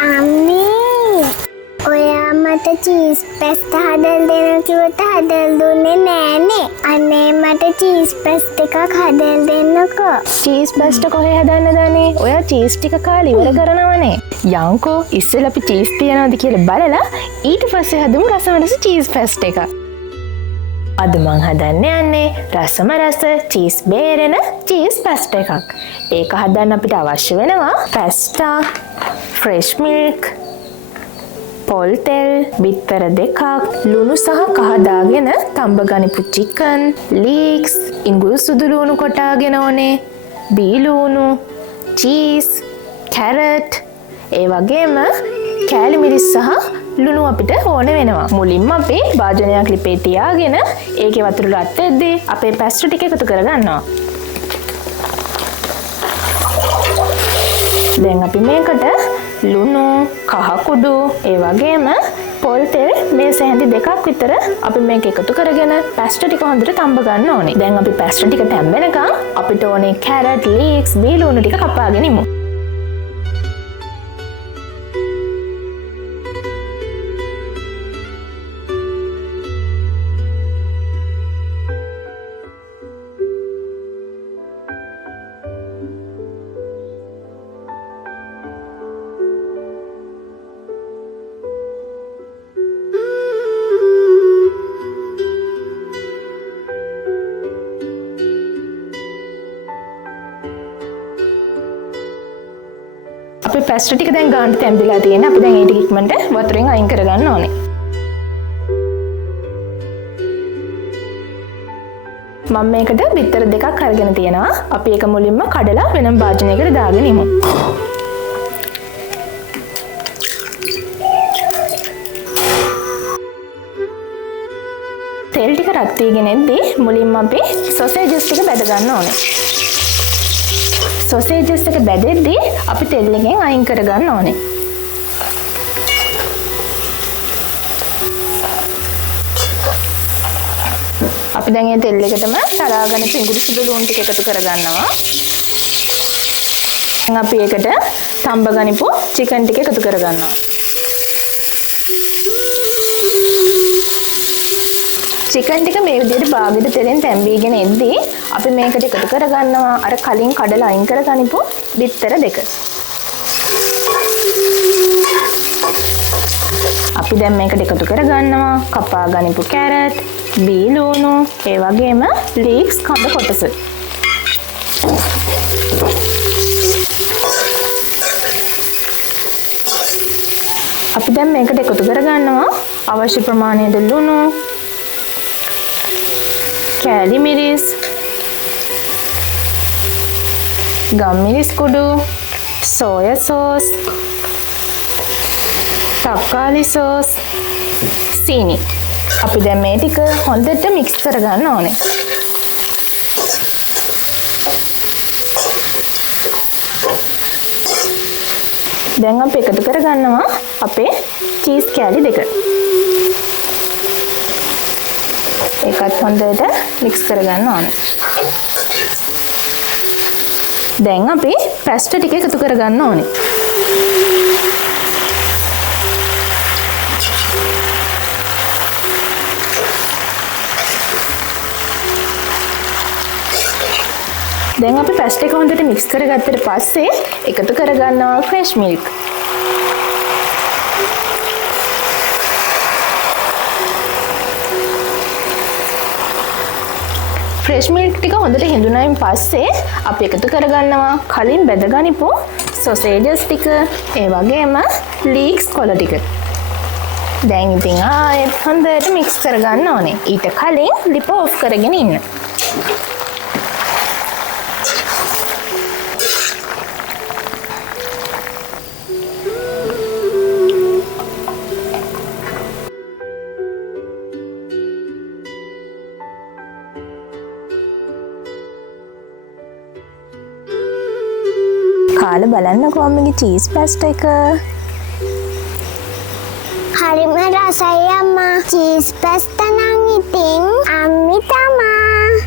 අම්මේ ඔයා මට චීස් පැස්ට් හදලා දෙන්න කිව්වට හදලා දුන්නේ නෑනේ. අනේ මට චීස් පැස්ට් එකක් හදලා දෙන්නකෝ. චීස් පැස්ට් කොහේ හදන්න දන්නේ? ඔයා චීස් ටික කාලා ඉවර කරනවනේ. යන්කෝ ඉස්සෙල්ලා අපි චීස් තියනවාද කියලා බලලා ඊට පස්සේ හදමු රසමරස චීස් පැස්ට් එක. අද මං හදන්න යන්නේ රසම රස චීස් බේරෙන චීස් පැස්ට් එකක්. ඒක හදන්න අපිට අවශ්‍ය වෙනවා පැස්ටා, ෆ්‍රෙෂ් මිල්ක්, පොල් තෙල්, බිත්තර 2ක්, ලුණු සහ කහ දාගෙන තඹ ගනිපු චිකන්, ලීක්ස්, ඉඟුරු සුදු ලුණු කොටාගෙන ඕනේ, බීලුණු, චීස්, කැරට්, ඒ වගේම කෑලි මිරිස් සහ ලුණු අපිට ඕන වෙනවා. මුලින්ම අපි භාජනයක් ලිපේ තියාගෙන ඒකේ වතුර රත් වෙද්දී අපේ පැස්ට් ටික එකතු කරගන්නවා. දැන් අපි මේකට ලුණු, කහ කුඩු, ඒ වගේම පොල් තෙල් මේ සැහැඳි 2ක් විතර අපි මේක එකතු කරගෙන පැස්ට් ටික හොඳට තඹ ගන්න ඕනේ. දැන් අපි පැස්ට් ටික තැම්බෙනකන් අපිට ඕනේ කැරට්, ලීක්ස්, බීලුණු ටික කපාගෙන ඉමු. අපි පැස්ට් ටික දැන් ගාන්න තැම්බිලා තියෙන. අපි දැන් ඒ ටික ඉක්මනට වතුරෙන් අයින් කරගන්න ඕනේ. මම මේකට බිත්තර 2ක් අරගෙන තියෙනවා. අපි ඒක මුලින්ම කඩලා වෙනම භාජනයකට දාගෙන ඉමු. තෙල් ටික රත් වීගෙන එද්දී මුලින්ම අපි සොසේජස් ටික බැද ගන්න ඕනේ. සොසේජස් එක බැදෙද්දී අපි තෙල් එකෙන් අයින් කරගන්න ඕනේ. අපි දැන් මේ තෙල් එකටම තලාගෙන ඉඟුරු සුදු ලුණු ටික එකතු කරගන්නවා. දැන් අපි ඒකට තඹ ගනිපු චිකන් ටික එකතු කරගන්නවා. චිකන් ටික මේ විදිහට භාගයට තෙලෙන් තැම්බීගෙන එද්දී අපි මේකට එකතු කරගන්නවා අර කලින් කඩලා අයින් කරගනිපු බිත්තර 2. අපි දැන් මේකට එකතු කරගන්නවා කපා ගනිපු කැරට්, බීලුණු, ඒ වගේම ලීක්ස් කඳ කොටස. අපි දැන් මේකට එකතු කරගන්නවා අවශ්‍ය ප්‍රමාණයට ලුණු, කෑලි මිරිස්, ගම්මිරිස් කුඩු, සෝයා සෝස්, තක්කාලි සෝස්, සීනි. අපි දැන් මේ ටික හොඳට මික්ස් කරගන්න ඕනේ. දැන් අපි එකතු කරගන්නවා අපේ චීස් කෑලි 2. ඒකත් හොඳට මික්ස් කරගන්න ඕනේ. දැන් අපි පැස්ට් ටික එකතු කරගන්න ඕනේ. දැන් අපි පැස්ට් එක හොඳට මික්ස් කරගත්තට පස්සේ එකතු කරගන්නවා ෆ්‍රෙෂ් මිල්ක්. ෆ්‍රෙෂ් මිල්ක් ටික හොඳට හිඳුනායින් පස්සේ අපි එකතු කරගන්නවා කලින් බැදගනිපු සොසේජස් ටික, ඒ වගේම ලීක්ස් කොළ ටික. දැන් ඉතින් ආයෙත් හොඳට මික්ස් කරගන්න ඕනේ. ඊට කලින් ලිප ඔෆ් කරගෙන ඉන්න. කාලා බලන්නකෝ අම්මගේ චීස් පැස්ට් එක. හරිම රසයි අම්මා. චීස් පැස්ට් නම් ඉතින් අම්මිත්